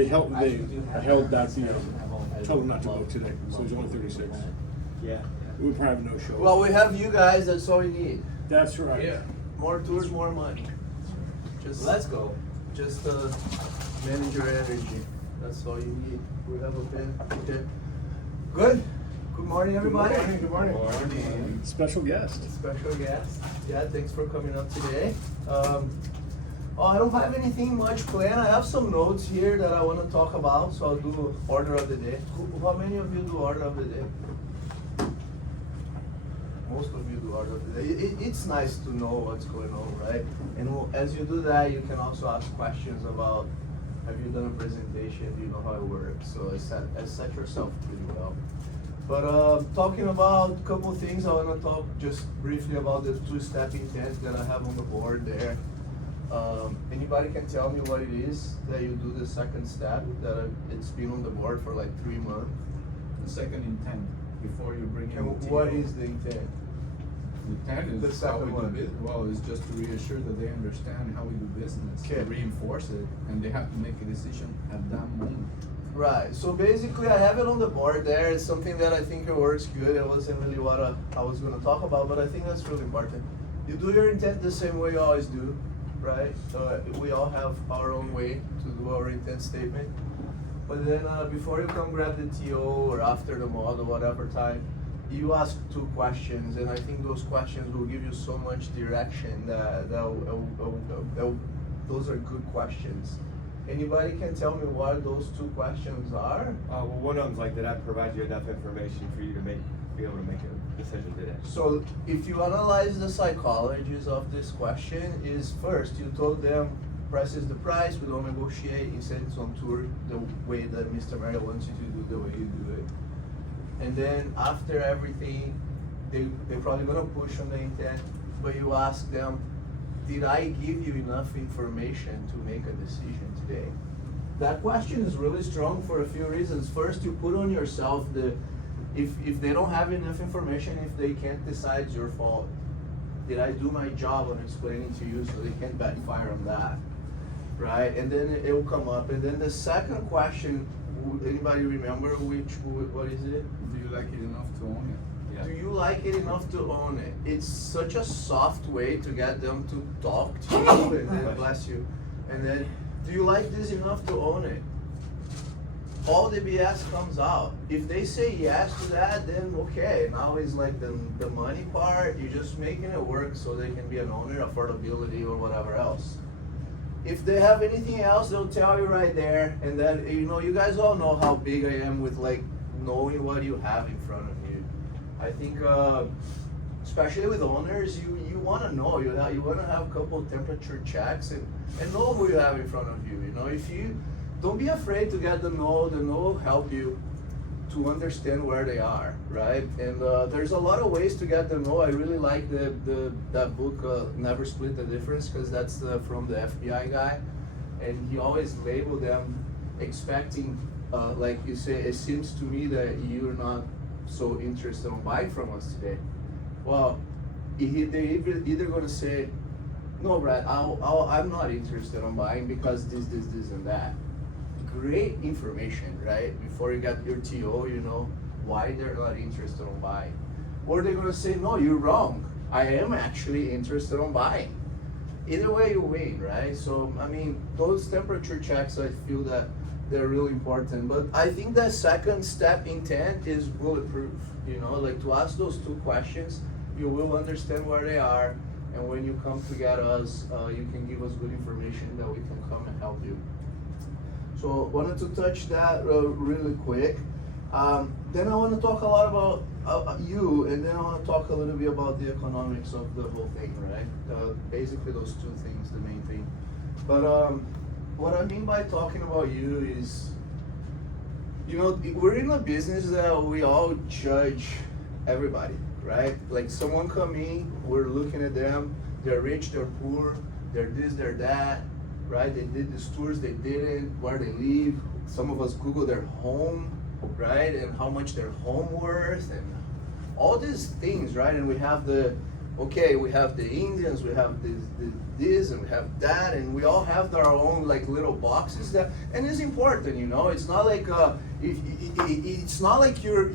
I held that, told him not to go today, so he's only 36. Yeah. We probably have no show. Well, we have you guys, that's all we need. That's right. Yeah. More tours, more money. Just Let's go. Just manage your energy. That's all you need. We have a pen. Okay. Good. Good morning, everybody. Good morning. Special guest. Special guest. Yeah, thanks for coming up today. I don't have anything much planned. I have some notes here that I want to talk about, so I'll do order of the day. How many of you do order of the day? Most of you do order of the day. It's nice to know what's going on, right? And as you do that, you can also ask questions about, have you done a presentation? Do you know how it works? So set yourself pretty well. But talking about a couple things, I want to talk just briefly about the two-step intent that I have on the board there. Anybody can tell me what it is that you do the second step, that it's been on the board for like 3 months? The second intent, before you bring in And the what TO. is the intent? The intent the is how second we do one? business. Well, it's just to reassure that they understand how we do business, Okay. to reinforce it, and they have to make a decision at that moment. Right, so basically I have it on the board there. It's something that I think it works good. It wasn't really what I was going to talk about, but I think that's really important. You do your intent the same way you always do, right? We all have our own way to do our intent statement. But then before you come grab the TO or after the model, whatever time, you ask 2 questions, and I think those questions will give you so much direction that those are good questions. Anybody can tell me what those 2 questions are? Well, one of them's like, did I provide you enough information for you to be able to make a decision today? So if you analyze the psychologies of this question, is first you told them price is the price, we don't negotiate, incentives on tour the way that Mr. Mario wants you to do, the way you do it. And then after everything, they're probably gonna push on the intent, but you ask them, did I give you enough information to make a decision today? That question is really strong for a few reasons. First, you put on yourself if they don't have enough information, if they can't decide, it's your fault. Did I do my job on explaining to you so they can't backfire on that? Right? And then it will come up. And then the second question, anybody remember what is it? Do you like it enough to own it? Yeah. Do you like it enough to own it? It's such a soft way to get them to talk to you, and then bless you. And then, do you like this enough to own it? All the BS comes out. If they say yes to that, then okay. Now it's like the money part. You're just making it work so they can be an owner, affordability, or whatever else. If they have anything else, they'll tell you right there. And then you guys all know how big I am with like knowing what you have in front of you. I think, especially with owners, you want to know. You want to have a couple temperature checks and know who you have in front of you. If you don't be afraid to get the know help you to understand where they are, right? And there's a lot of ways to get the know. I really like that book, Never Split the Difference, because that's from the FBI guy, and he always labeled them expecting, like you say, it seems to me that you're not so interested in buying from us today. Well, they're either going to say, no, Brad, I'm not interested in buying because this, and that. Great information, right? Before you get your TO, you know why they're not interested in buying. Or they're going to say, no, you're wrong. I am actually interested in buying. Either way, you win, right? So, I mean, those temperature checks, I feel that they're really important. But I think that second step intent is bulletproof. Like to ask those 2 questions, you will understand where they are. And when you come to get us, you can give us good information that we can come and help you. So wanted to touch that really quick. Then I want to talk a lot about you, and then I want to talk a little bit about the economics of the whole thing, right? Basically those 2 things, the main thing. But what I mean by talking about you is, we're in a business that we all judge everybody, right? Like someone come in, we're looking at them, they're rich, they're poor, they're this, they're that, right? They did these tours, they didn't, where they live. Some of us Google their home, right? And how much their home worth and all these things, right? And we have the okay, we have the Indians, we have this, and we have that, and we all have our own like little boxes that, and it's important, you know. It's not like it's not like you're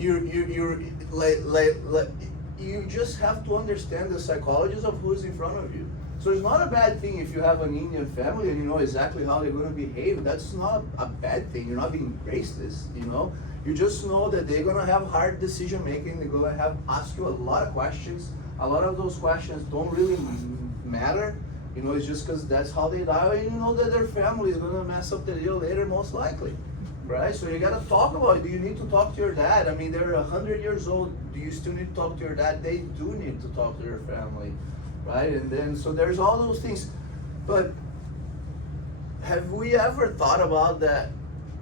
like you just have to understand the psychology of who's in front of you. So it's not a bad thing if you have an Indian family and you know exactly how they're gonna behave. That's not a bad thing. You're not being racist, you know. You just know that they're gonna have hard decision making. They're gonna have ask you a lot of questions. A lot of those questions don't really matter. You know, it's just because that's how they die, and you know that their family is gonna mess up the deal later, most likely, right? So you gotta talk about it. Do you need to talk to your dad? I mean, they're 100 years old. Do you still need to talk to your dad? They do need to talk to their family, right? And then so there's all those things, but have we ever thought about that?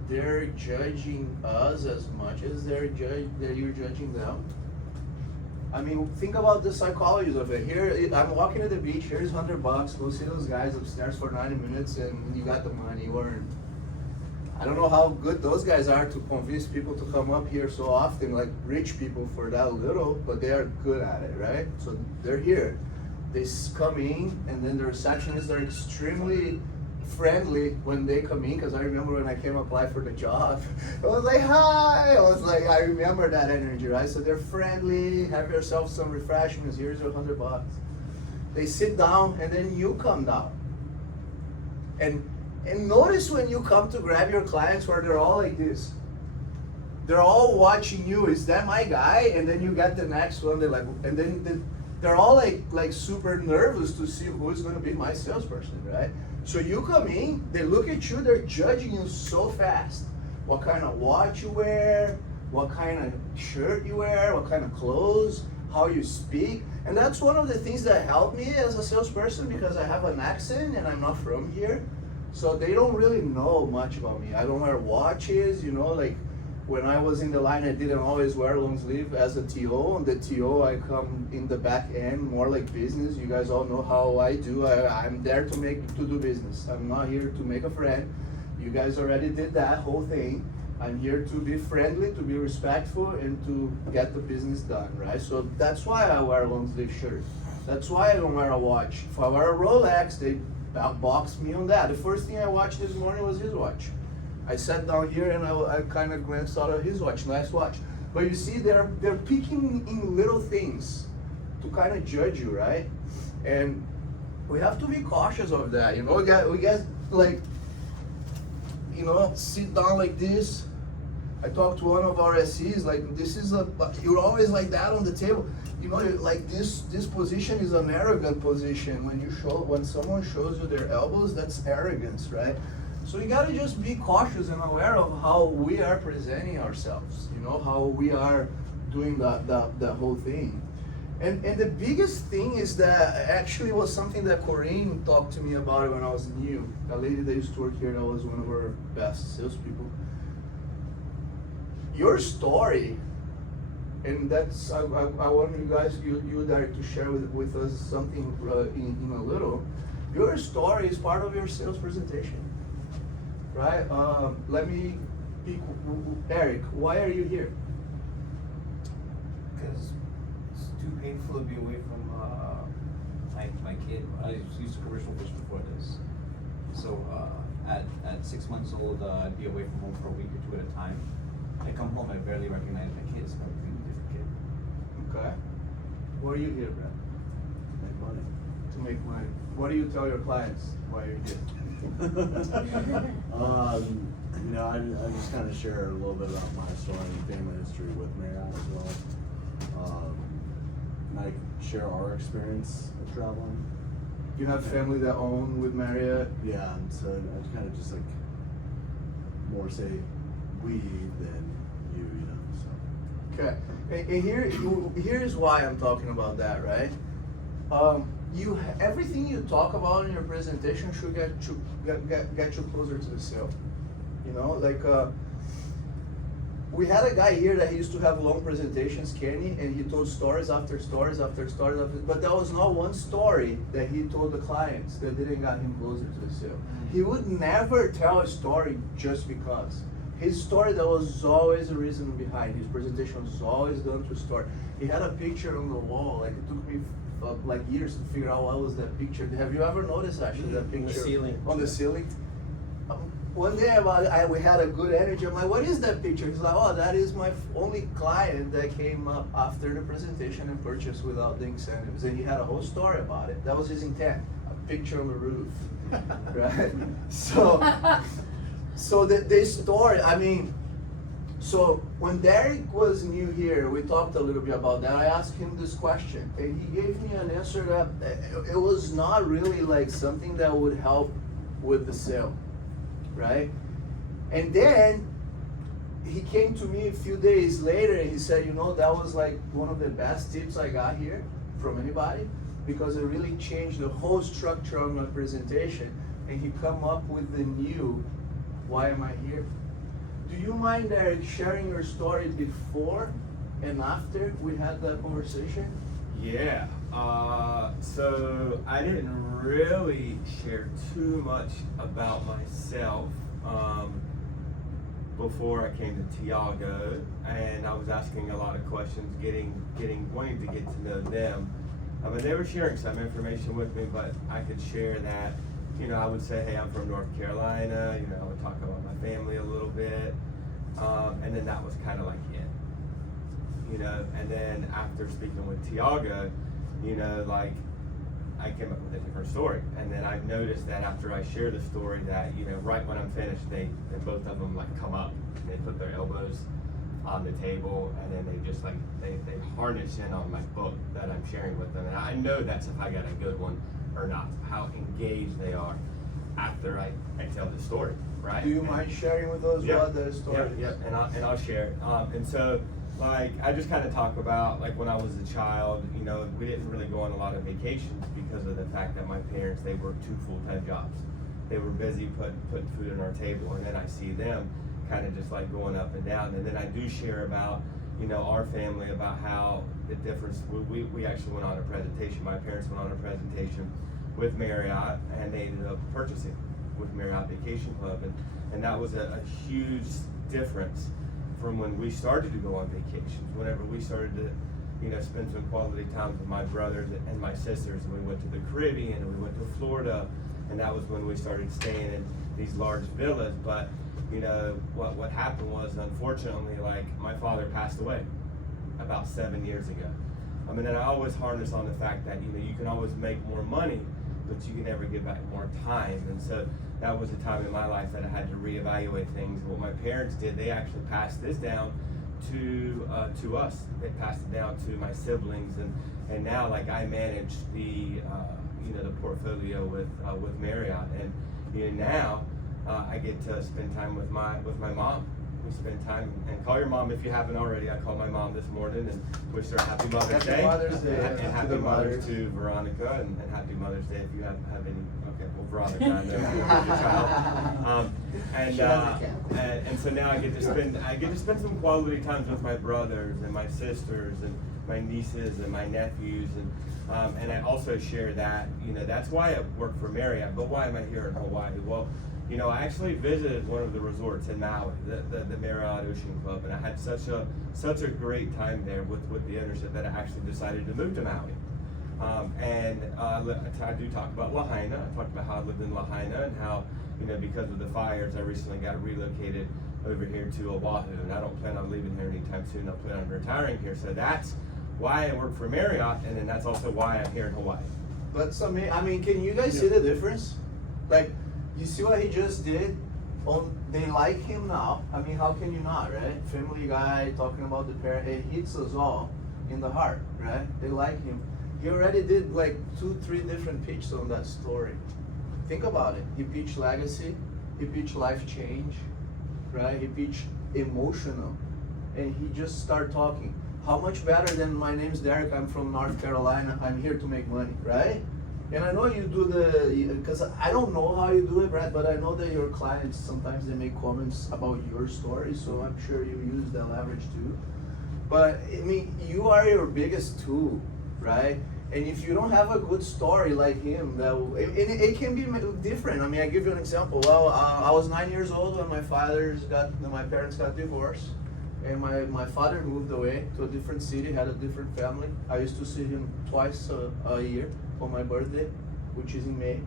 They're judging us as much as that you're judging them. I mean, think about the psychology of it. Here, I'm walking to the beach. Here's $100. Go see those guys upstairs for 90 minutes, and you got the money. Or I don't know how good those guys are to convince people to come up here so often, like rich people for that little, but they are good at it, right? So they're here. They come in, and then the receptionists are extremely friendly when they come in, because I remember when I came apply for the job, I was like, hi, I remember that energy, right? So they're friendly, have yourself some refreshments, here's your $100. They sit down, and then you come down. And notice when you come to grab your clients where they're all like this. They're all watching you, is that my guy? And then you get the next one, they're like, and then they're all like super nervous to see who's gonna be my salesperson, right? So you come in, they look at you, they're judging you so fast. What kind of watch you wear, what kind of shirt you wear, what kind of clothes, how you speak. And that's one of the things that helped me as a salesperson, because I have an accent and I'm not from here. So they don't really know much about me. I don't wear watches, you know, like when I was in the line, I didn't always wear long sleeve as a TO. On the TO, I come in the back end, more like business. You guys all know how I do. I'm there to do business. I'm not here to make a friend. You guys already did that whole thing. I'm here to be friendly, to be respectful, and to get the business done, right? So that's why I wear a long sleeve shirt. That's why I don't wear a watch. If I wear a Rolex, they box me on that. The first thing I watched this morning was his watch. I sat down here and I kind of glanced out of his watch, nice watch. But you see, they're picking in little things to kind of judge you, right? And we have to be cautious of that, you know. We get like, you know, sit down like this. I talked to one of our SCs, like this is you're always like that on the table. You know, like this position is an arrogant position. When someone shows you their elbows, that's arrogance, right? So you gotta just be cautious and aware of how we are presenting ourselves, you know, how we are doing the whole thing. And the biggest thing is that actually was something that Corinne talked to me about when I was new. A lady that used to work here that was one of our best salespeople. Your story, and that's, I want you guys, you there to share with us something in a little. Your story is part of your sales presentation. Right? Let me pick Eric. Why are you here? Because it's too painful to be away from my kid. I used to commercial fish before this. So at 6 months old, I'd be away from home for a week or two at a time. I come home, I barely recognize my kids. I'm a completely different kid. Okay. Why are you here, Brad? Make money. To make money. What do you tell your clients why you're here? You know, I just kind of share a little bit about my story and family history with Marriott as well. And I share our experience of traveling. You have family that own with Marriott? Yeah, and so I kind of just like more say we than you know, so. Okay. And here's why I'm talking about that, right? Everything you talk about in your presentation should get you closer to the sale. You know, like we had a guy here that he used to have long presentations, Kenny, and he told stories after stories after stories but there was not one story that he told the clients that didn't get him closer to the sale. He would never tell a story just because. His story, there was always a reason behind. His presentation was always done through story. He had a picture on the wall, like it took me like years to figure out what was that picture. Have you ever noticed actually that On picture? the ceiling. On the ceiling. One day we had a good energy. I'm like, what is that picture? He's like, oh, that is my only client that came up after the presentation and purchased without the incentives. And he had a whole story about it. That was his intent. A picture on the roof, right? So this story, I mean, so when Derek was new here, we talked a little bit about that. I asked him this question, and he gave me an answer that it was not really like something that would help with the sale, right? And then he came to me a few days later and he said, you know, that was like one of the best tips I got here from anybody, because it really changed the whole structure of my presentation. And he come up with the new, why am I here? Do you mind, Eric, sharing your story before and after we had that conversation? Yeah. So I didn't really share too much about myself before I came to Tiago, and I was asking a lot of questions, wanting to get to know them. And they were sharing some information with me, but I could share that. You know, I would say, hey, I'm from North Carolina. You know, I would talk about my family a little bit, and then that was kind of like it. You know, and then after speaking with Tiago, you know, like I came up with a different story, and then I noticed that after I share the story, that you know, right when I'm finished, they both of them like come up, and they put their elbows on the table, and then they just like they harness in on my book that I'm sharing with them, and I know that's if I got a good one or not, how engaged they are after I tell the story, right? Do you mind sharing with us Yeah. what the story is? Yeah, and I'll share it. And so, like, I just kind of talk about, like, when I was a child, you know, we didn't really go on a lot of vacations because of the fact that my parents, they worked 2 full-time jobs. They were busy putting food on our table, and then I see them kind of just like going up and down. And then I do share about, you know, our family, about how the difference, we actually went on a presentation. My parents went on a presentation with Marriott, and they ended up purchasing with Marriott Vacation Club, and that was a huge difference from when we started to go on vacations. Whenever we started to, you know, spend some quality time with my brothers and my sisters, and we went to the Caribbean, and we went to Florida, and that was when we started staying in these large villas. But you know, what happened was, unfortunately, like, my father passed away about 7 years ago. I mean, and I always harness on the fact that, you know, you can always make more money, but you can never give back more time. And so that was a time in my life that I had to reevaluate things. What my parents did, they actually passed this down to us. They passed it down to my siblings, and now, like, I manage the you know, the portfolio with Marriott, and you know, now I get to spend time with my mom. We spend time, and call your mom if you haven't already. I called my mom this morning and wished her a happy Mother's Day. Happy Mother's Day. And To happy the Mother's mothers. to Veronica, and happy Mother's Day if you have any. Okay, well, Veronica, I know you're your child. And so now I get to spend some quality times with my brothers and my sisters and my nieces and my nephews, and I also share that, you know, that's why I work for Marriott. But why am I here in Hawaii? Well, you know, I actually visited one of the resorts in Maui, the Marriott Ocean Club, and I had such a great time there with the ownership that I actually decided to move to Maui. I do talk about Lahaina. I talked about how I lived in Lahaina and how, you know, because of the fires, I recently got relocated over here to Oahu, and I don't plan on leaving here anytime soon. I plan on retiring here. So that's why I work for Marriott, and then that's also why I'm here in Hawaii. That's amazing. I mean, can you guys see the difference? Like, you see what he just did? They like him now. I mean, how can you not, right? Family Guy, talking about the parent, it hits us all in the heart, right? They like him. He already did like 2-3 different pitches on that story. Think about it. He pitched legacy, he pitched life change, right? He pitched emotional, and he just started talking. How much better than my name's Derek, I'm from North Carolina, I'm here to make money, right? And I know you do because I don't know how you do it, Brad, but I know that your clients, sometimes they make comments about your story, so I'm sure you use that leverage too. But I mean, you are your biggest tool, right? And if you don't have a good story like him, it can be different. I mean, I give you an example. Well, I was 9 years old when my parents got divorced, and my father moved away to a different city, had a different family. I used to see him twice a year on my birthday, which is in May,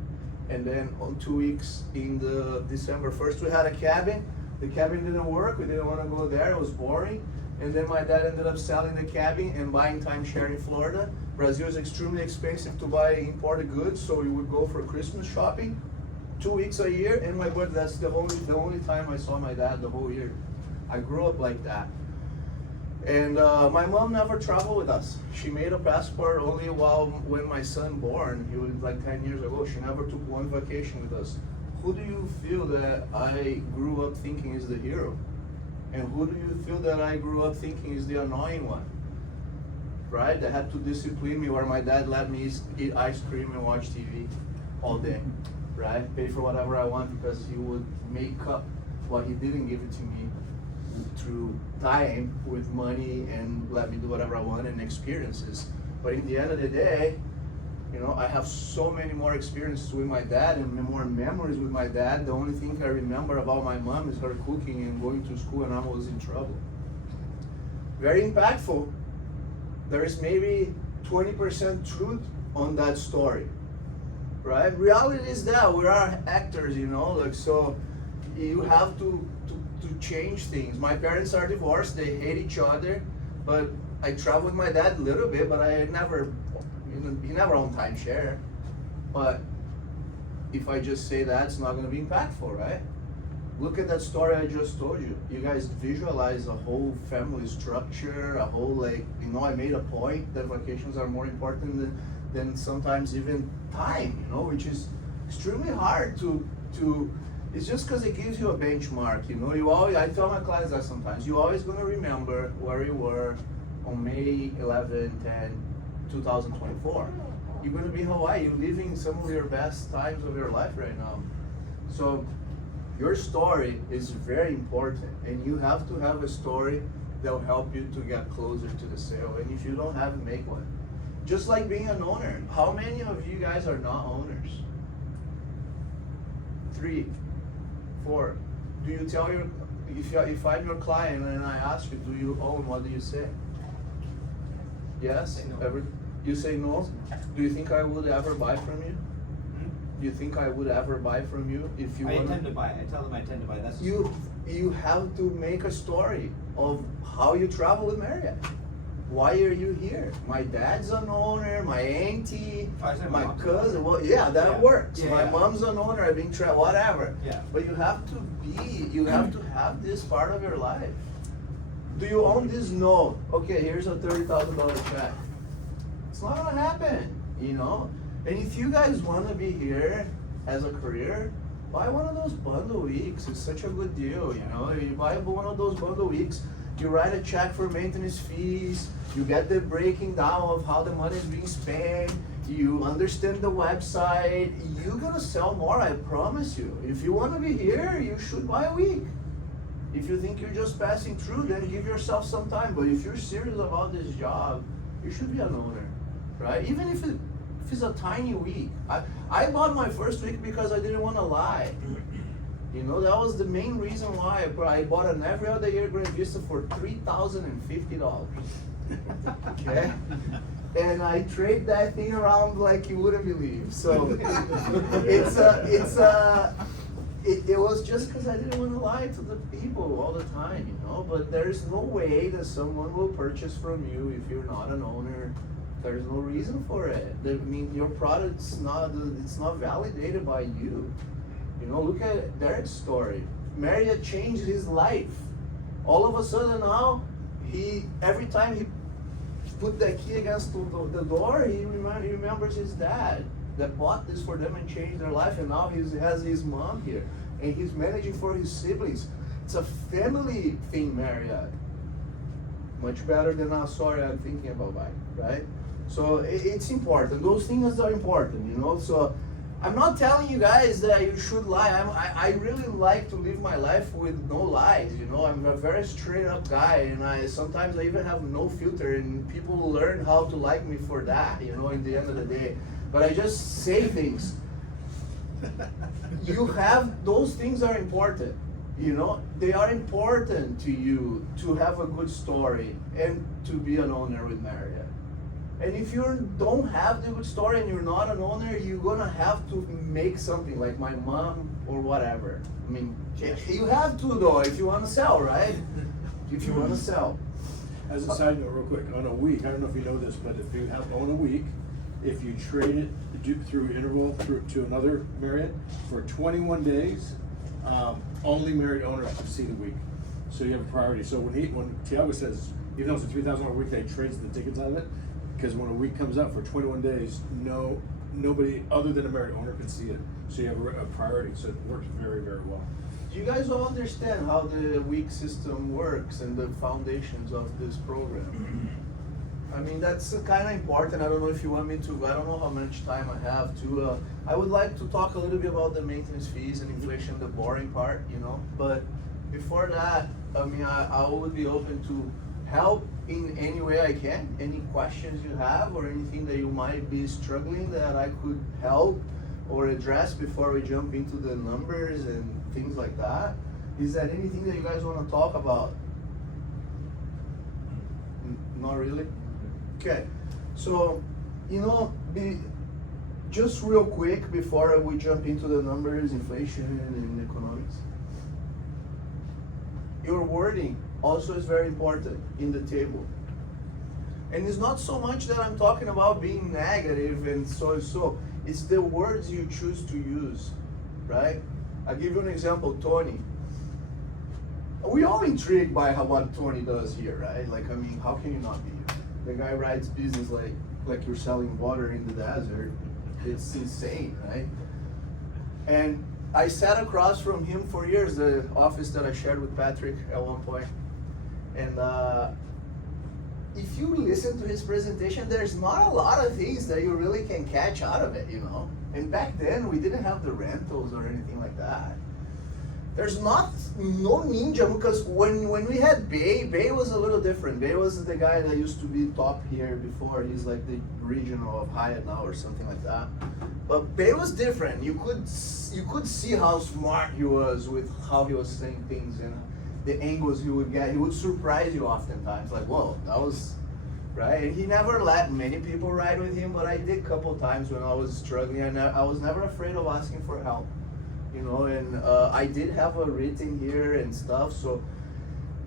and then on 2 weeks in the December. First we had a cabin. The cabin didn't work. We didn't want to go there. It was boring. And then my dad ended up selling the cabin and buying timeshare in Florida. Brazil is extremely expensive to buy imported goods, so we would go for Christmas shopping 2 weeks a year. And my birthday, that's the only time I saw my dad the whole year. I grew up like that. And my mom never traveled with us. She made a passport only when my son born. He was like 10 years ago. She never took one vacation with us. Who do you feel that I grew up thinking is the hero? And who do you feel that I grew up thinking is the annoying one? Right? That had to discipline me, where my dad let me eat ice cream and watch TV all day. Right? Pay for whatever I want because he would make up what he didn't give it to me through time with money and let me do whatever I want and experiences. But in the end of the day, you know, I have so many more experiences with my dad and more memories with my dad. The only thing I remember about my mom is her cooking and going to school and I was in trouble. Very impactful. There is maybe 20% truth on that story, right? Reality is that we are actors, you know, like, so you have to change things. My parents are divorced, they hate each other, but I travel with my dad a little bit, but he never owned timeshare. But if I just say that, it's not going to be impactful, right? Look at that story I just told you. You guys visualize a whole family structure, a whole, like, you know, I made a point that vacations are more important than sometimes even time, you know, which is extremely hard to it's just because it gives you a benchmark, you know. I tell my clients that sometimes, you're always going to remember where you were on May 11, 10, 2024. You're going to be in Hawaii. You're living some of your best times of your life right now. So your story is very important, and you have to have a story that will help you to get closer to the sale. And if you don't have it, make one. Just like being an owner. How many of you guys are not owners? 3, 4. Do you tell if I'm your client and I ask you, do you own, what do you say? Yes? No. You say no? Do you think I would ever buy from you? Do you think I would ever buy from you if you I want intend to buy. I tell them I intend to buy. That's you have to make a story of how you travel with Marriott. Why are you here? My dad's an owner, my auntie, my cousin. Well, yeah, that works. Yeah, my yeah. mom's an owner, I've been whatever. Yeah. But you have to have this part of your life. Do you own this? No. Okay, here's a $30,000 check. It's not gonna happen, you know? And if you guys wanna be here as a career, buy one of those bundle weeks. It's such a good deal, you know? You buy one of those bundle weeks, you write a check for maintenance fees, you get the breaking down of how the money is being spent, you understand the website, you're gonna sell more, I promise you. If you wanna be here, you should buy a week. If you think you're just passing through, then give yourself some time. But if you're serious about this job, you should be an owner, right? Even if it's a tiny week. I bought my first week because I didn't wanna lie. You know, that was the main reason why I bought an every other year Grand Vista for $3,050. Okay? And I trade that thing around like you wouldn't believe. So it was just because I didn't want to lie to the people all the time, you know. But there's no way that someone will purchase from you if you're not an owner. There's no reason for it. I mean, your product's not validated by you. You know, look at Derek's story. Marriott changed his life. All of a sudden now, every time he put that key against the door, he remembers his dad that bought this for them and changed their life, and now he has his mom here, and he's managing for his siblings. It's a family thing, Marriott. Much better than sorry, I'm thinking about buying, right? So it's important. Those things are important, you know. So I'm not telling you guys that you should lie. I really like to live my life with no lies, you know. I'm a very straight up guy, and sometimes I even have no filter, and people learn how to like me for that, you know, in the end of the day. But I just say things. Those things are important. You know, they are important to you to have a good story and to be an owner with Marriott. And if you don't have the good story and you're not an owner, you're gonna have to make something like my mom or whatever. I mean, you have to though if you wanna sell, right? If you wanna sell. As a side note, real quick, on a week, I don't know if you know this, but if you have own a week, if you trade it through interval to another Marriott for 21 days, only Marriott owners can see the week. So you have a priority. So when Tiago says, even though it's a $3,000 weekday, he trades the tickets out of it, because when a week comes up for 21 days, nobody other than a Marriott owner can see it. So you have a priority. So it works very, very well. Do you guys all understand how the week system works and the foundations of this program? I mean, that's kind of important. I don't know if you want me to, I don't know how much time I have to, I would like to talk a little bit about the maintenance fees and inflation, the boring part, you know, but before that, I mean, I would be open to help in any way I can. Any questions you have or anything that you might be struggling that I could help or address before we jump into the numbers and things like that. Is there anything that you guys want to talk about? Not really? Okay, so, you know, just real quick before we jump into the numbers, inflation and economics. Your wording also is very important in the table. And it's not so much that I'm talking about being negative and so. It's the words you choose to use, right? I'll give you an example, Tony. We all intrigued by what Tony does here, right? Like, I mean, how can you not be? The guy writes business like you're selling water in the desert. It's insane, right? And I sat across from him for years, the office that I shared with Patrick at one point. And if you listen to his presentation, there's not a lot of things that you really can catch out of it, you know? And back then, we didn't have the rentals or anything like that. There's no ninja, because when we had Bay was a little different. Bay was the guy that used to be top here before. He's like the regional of Hyatt now or something like that. But Bay was different. You could see how smart he was with how he was saying things and the angles he would get. He would surprise you oftentimes, like, whoa, that was, right? And he never let many people ride with him, but I did a couple times when I was struggling, and I was never afraid of asking for help. You know, and I did have a written here and stuff. So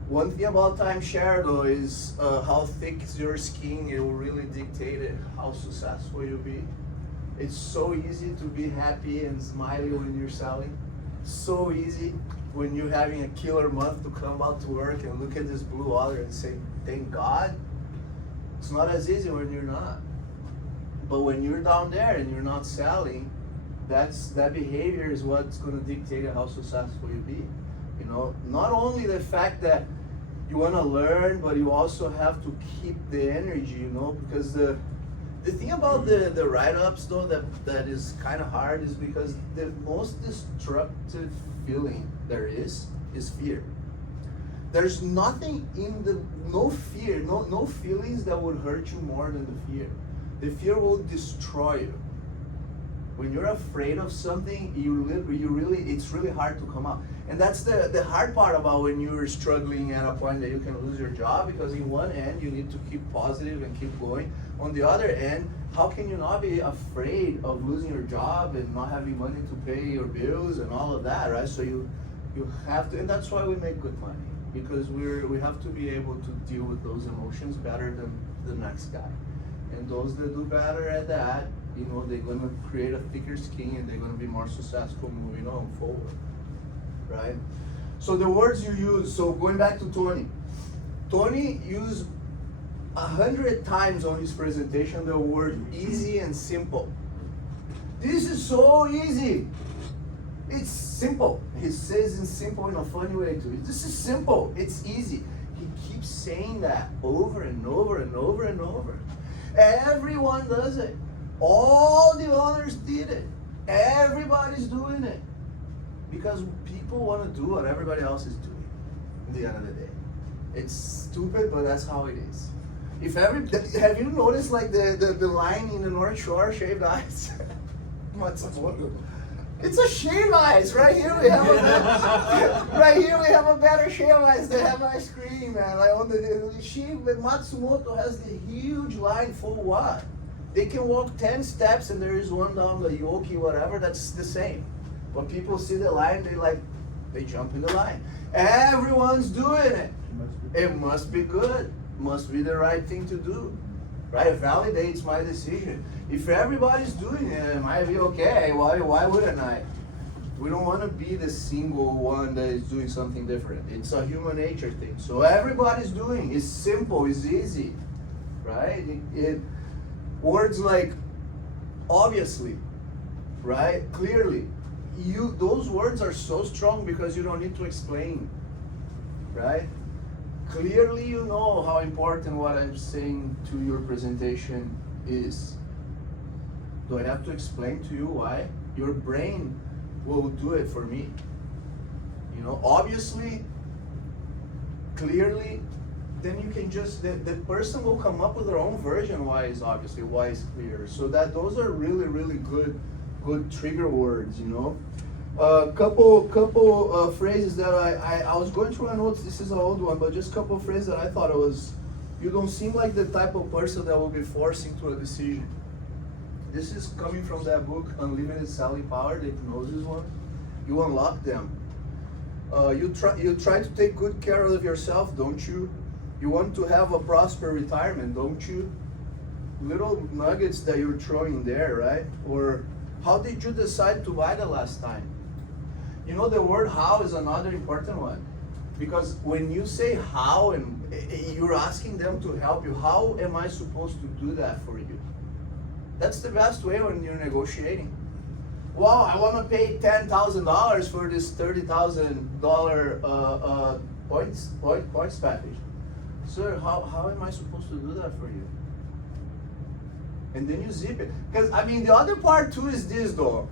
one thing about timeshare though is how thick is your skin. It will really dictate it, how successful you'll be. It's so easy to be happy and smiley when you're selling. So easy when you're having a killer month to come out to work and look at this blue water and say, thank God. It's not as easy when you're not. But when you're down there and you're not selling, that behavior is what's going to dictate how successful you be. You know, not only the fact that you want to learn, but you also have to keep the energy, you know, because the thing about the write-ups though that is kind of hard is because the most destructive feeling there is fear. There's nothing no fear, no feelings that would hurt you more than the fear. The fear will destroy you. When you're afraid of something, it's really hard to come out. And that's the hard part about when you're struggling at a point that you can lose your job, because in one end, you need to keep positive and keep going. On the other end, how can you not be afraid of losing your job and not having money to pay your bills and all of that, right? So you have to, and that's why we make good money, because we have to be able to deal with those emotions better than the next guy. And those that do better at that, you know, they're gonna create a thicker skin and they're gonna be more successful moving on forward, right? So the words you use, so going back to Tony used 100 times on his presentation the word easy and simple. This is so easy. It's simple. He says it's simple in a funny way too. This is simple, it's easy. He keeps saying that over and over and over and over. Everyone does it. All the owners did it. Everybody's doing it. Because people want to do what everybody else is doing at the end of the day. It's stupid, but that's how it is. Have you noticed like the line in the North Shore, shaved ice? What's It's a shave ice. Right here we have right here we have a better shave ice. They have ice cream, man. Like on the Matsumoto has the huge line for what? They can walk 10 steps and there is one down the Yoki, whatever. That's the same. When people see the line, they jump in the line. Everyone's doing it. It must be good. Must be the right thing to do. Right? It validates my decision. If everybody's doing it, it might be okay. Why wouldn't I? We don't want to be the single one that is doing something different. It's a human nature thing. So everybody's doing. It's simple. It's easy. Right? Words like obviously, right? Clearly. Those words are so strong because you don't need to explain. Right? Clearly you know how important what I'm saying to your presentation is. Do I have to explain to you why? Your brain will do it for me. You know, obviously, clearly, then you can just, the person will come up with their own version why is obviously, why is clear. So that those are really, really good trigger words, you know. Couple phrases that I was going through my notes. This is an old one, but just a couple phrases that I thought it was. You don't seem like the type of person that will be forcing to a decision. This is coming from that book, Unlimited Selling Power, the hypnosis one. You unlock them. You try to take good care of yourself, don't you? You want to have a prosper retirement, don't you? Little nuggets that you're throwing there, right? Or how did you decide to buy the last time? You know, the word how is another important one. Because when you say how and you're asking them to help you, how am I supposed to do that for you? That's the best way when you're negotiating. Well, I want to pay $10,000 for this $30,000 points package. Sir, how am I supposed to do that for you? And then you zip it. Because, I mean, the other part too is this though.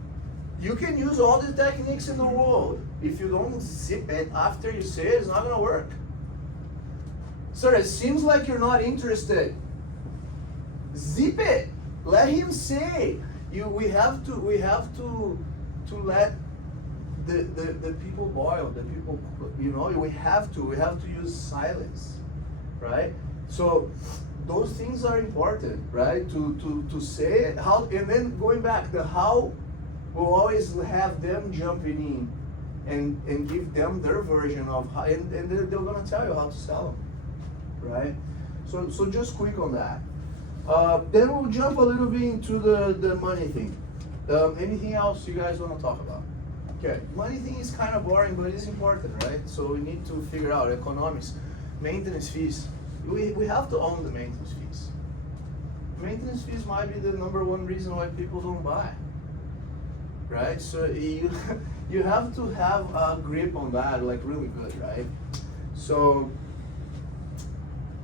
You can use all the techniques in the world. If you don't zip it after you say it, it's not going to work. Sir, it seems like you're not interested. Zip it. Let him say. We have to let the people boil. The people, you know, we have to use silence, right? So those things are important, right? To say how, and then going back, the how will always have them jumping in and give them their version of how, and they're gonna tell you how to sell them, right? So just quick on that. Then we'll jump a little bit into the money thing. Anything else you guys want to talk about? Okay, money thing is kind of boring, but it's important, right? So we need to figure out economics, maintenance fees. We have to own the maintenance fees. Maintenance fees might be the #1 reason why people don't buy, right? So you have to have a grip on that, like really good, right? So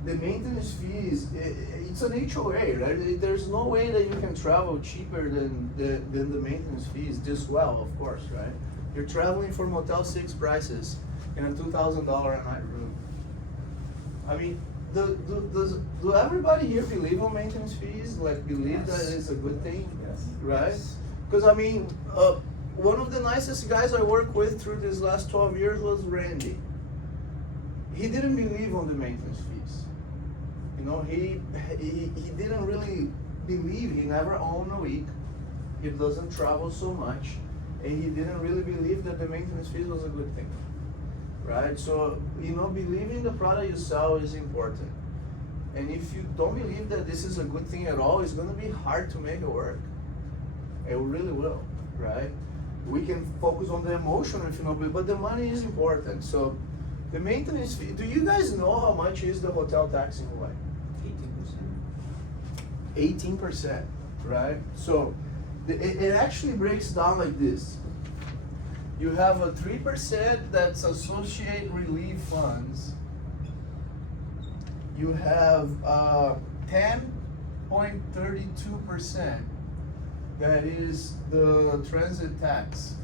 the maintenance fees, it's an HOA, right? There's no way that you can travel cheaper than the maintenance fees this well, of course, right? You're traveling for Motel 6 prices in a $2,000 a night room. I mean, does everybody here believe on maintenance fees? Like believe that it's a good thing? Yes. Right? Because I mean, one of the nicest guys I worked with through these last 12 years was Randy. He didn't believe on the maintenance fees. You know, he didn't really believe. He never owned a week. He doesn't travel so much, and he didn't really believe that the maintenance fees was a good thing, right? So you know, believing the product you sell is important. And if you don't believe that this is a good thing at all, it's going to be hard to make it work. It really will, right? We can focus on the emotion if you know, but the money is important. So the maintenance fee. Do you guys know how much is the hotel tax in Hawaii? 18%, right? So it actually breaks down like this. You have a 3% that's associate relief funds. You have 10.32% that is the transit tax,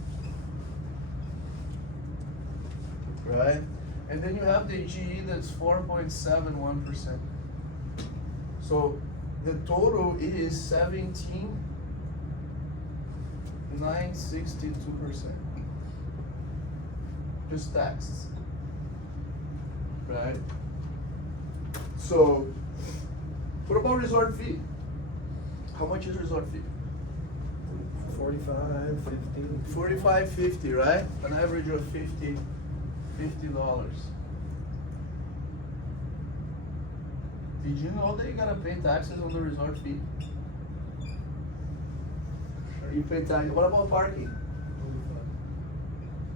right? And then you have the GE that's 4.71%. So the total is 17. 9.62%. Just taxes. Right? So, what about resort fee? How much is resort fee? 45, 50. 45, 50, right? An average of $50. Did you know that you gotta pay taxes on the resort fee? You pay tax. What about parking?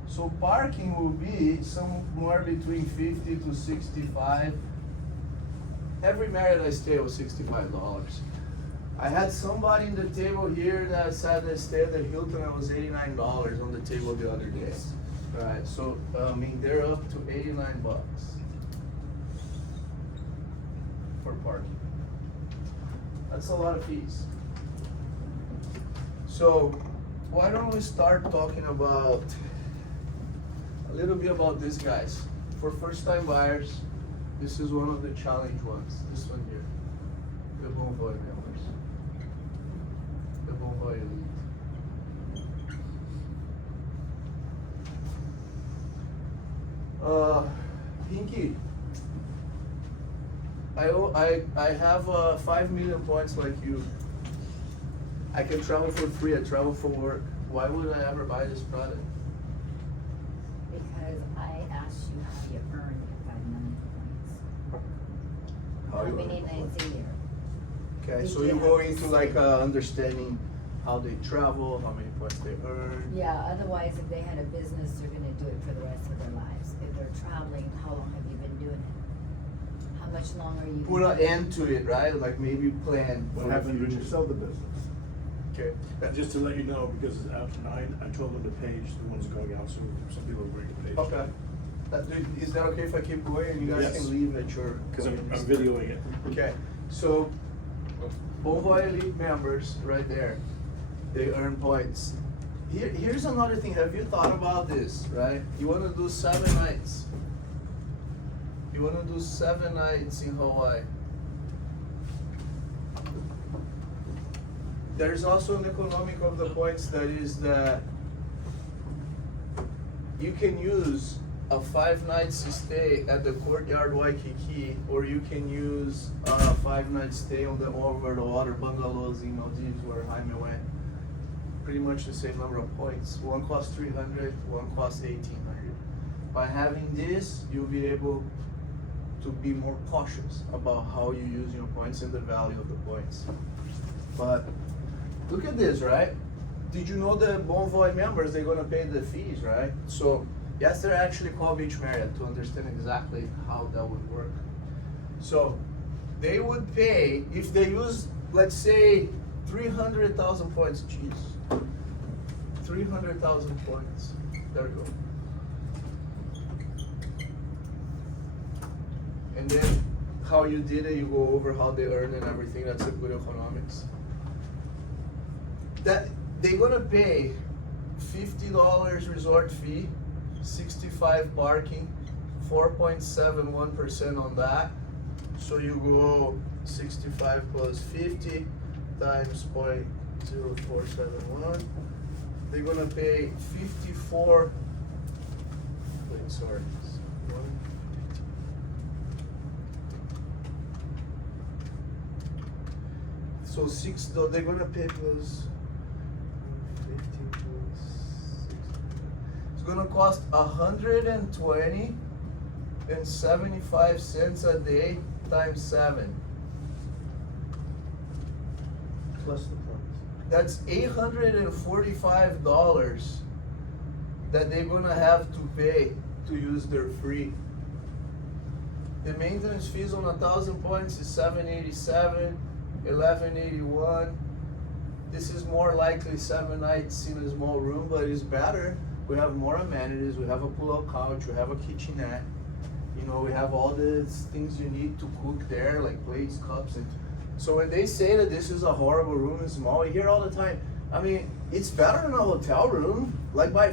So parking will be somewhere between 50 to 65. Every Marriott I stay was $65. I had somebody in the table here that said they stayed at the Hilton and it was $89 on the table the other day. Right, so I mean they're up to $89 for parking. That's a lot of fees. So why don't we start talking about a little bit about these guys. For first time buyers, this is one of the challenge ones. This one here. The Bonvoy members. The Bonvoy Elite. Pinky. I have 5 million points like you. I can travel for free, I travel for work. Why would I ever buy this product? Because I asked you how you earn your 5 million points. How you many earn nights a year? Okay, Did so you you have go to into see- like understanding how they travel, how many points they earn. Yeah, otherwise if they had a business, they're gonna do it for the rest of their lives. If they're traveling, how long have you been doing it? How much longer are you? Put gonna an do it? end to it, right? Like maybe plan for What the happened when you future. sell the business? Okay. Just to let you know, because after 9, I told them to page the ones going out, so some people are going to page. Okay. Is that okay if I keep going and you guys Yes. can leave at your? Because I'm videoing it. Okay, so Bonvoy Elite members, right there, they earn points. Here's another thing, have you thought about this, right? You wanna do 7 nights. You wanna do 7 nights in Hawaii. There's also an economic of the points that is that you can use a 5 nights stay at the Courtyard Waikiki, or you can use a 5 night stay on the over the water bungalows in Maldives where Jaime went. Pretty much the same number of points. One costs 300, one costs 1,800. By having this, you'll be able to be more cautious about how you use your points and the value of the points. But look at this, right? Did you know the Bonvoy members, they're gonna pay the fees, right? So, yes, they're actually called Beach Marriott to understand exactly how that would work. So, they would pay, if they use, let's say, 300,000 points, jeez. 300,000 points, there we go. And then, how you did it, you go over how they earn and everything, that's a good economics. That they're gonna pay $50 resort fee, 65 parking, 4.71% on that. So you go 65 plus 50 times 0.0471. They're gonna pay 54. Wait, sorry. So they're gonna pay plus 50 plus 60. It's gonna cost 120.75 cents a day times 7. Plus the points. That's $845 that they're gonna have to pay to use their free. The maintenance fees on 1,000 points is $787, $1181. This is more likely 7 nights in a small room, but it's better. We have more amenities. We have a pull-out couch. We have a kitchenette. You know, we have all the things you need to cook there, like plates, cups, and so when they say that this is a horrible room and small, you hear all the time. I mean, it's better than a hotel room, like by